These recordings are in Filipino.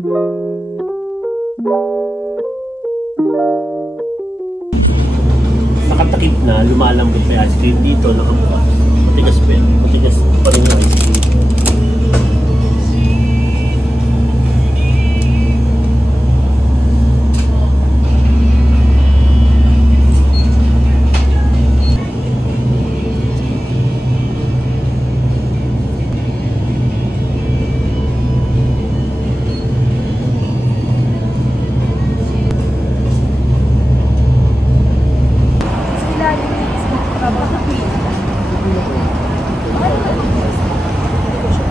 Nakatakip na, lumalambot pa yung ice cream dito, nakabukas. Matigas pa yan. Matigas pa rin yung ice cream.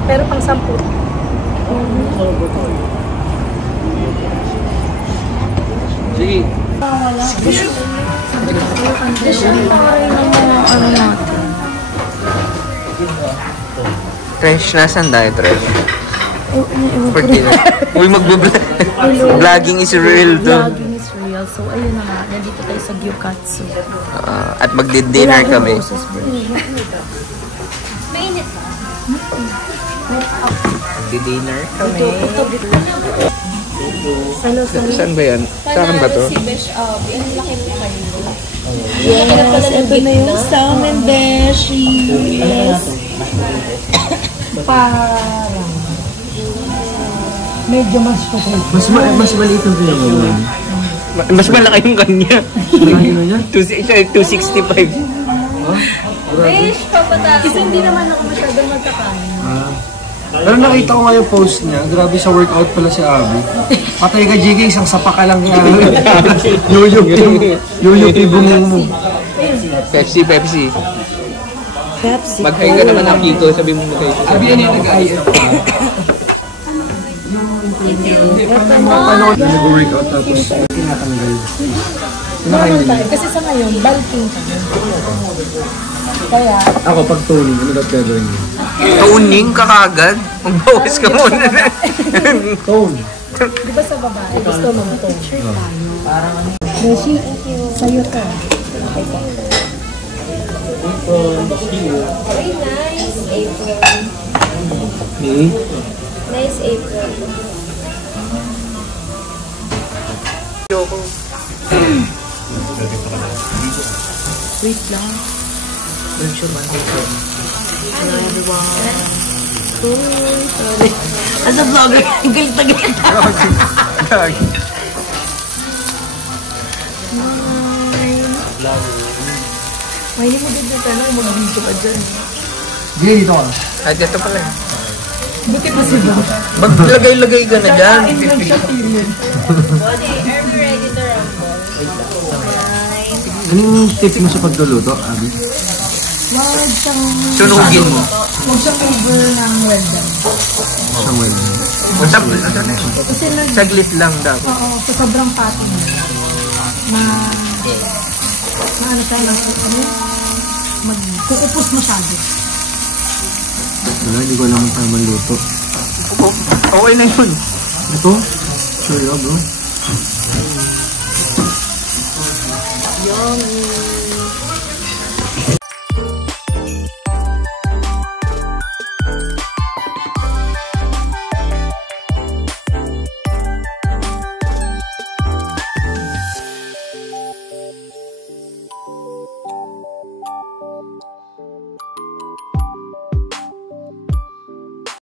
Pero pang 10. Sige. Wala. Ano natin? Tresh, nasan tayo, Tresh? Uy, vlogging is real to. Vlogging is real. So, ayun na nga. Nandito tayo sa Gyukatsu. At magdi-dinner kami. Mainit ba? Magdi-dinner kami. Saan ba yan? Saan ba to? Si Besh, ang laki po kayo. Yes, ito na yung salmon beshi. Yes. Parang medyo mas patay. Mas maliit yung pinagawa. Mas malaki yung kanya. 265. Besh, papataas. Kasi hindi naman ako masyadong magkakain. Pero nakita ko nga yung post niya. Grabe sa workout pala si Abby. Patay ka, JK. Isang sapa ka lang niya. Yuyupi bumong mo. Pepsi. Mag-kain ka naman ng Kiko. Sabi mo kayo. Abby, ano yung nag-IF ka? Paano ko nag-workout tapos tinatanggal? Kasi sa ngayon, bulking kami. Kaya, Ako, pag toning, ano dapat gagawin niyo? Toning ka kagad? Magbawas ka muna. Tone. di ba sa babae, gusto mo ito? Parang ano. Beshi, sa'yo to. Very nice apron. Nice apron. Wait lang. Hello everyone. Sorry. As a vlogger, galit na galit. May hindi mo dito tayo na mag-video ka dyan. Hindi, dito ka. Ay, dito pala. Buti pa si Bob. Maglagay-lagay ka na dyan. Body, are we ready to rumble? Anong tips mo sa pagluluto, Abby? Wag siyang... Sunugin mo. Huwag siyang over ng well done. Sa well. Kasi Saglit lang dapat. oo, sa sobrang pati mo. Ano tayo, magkukupos masyado. Wala, hindi ko alam paano maluto. Okay na yun. Ito? Sure, bro. Yummy!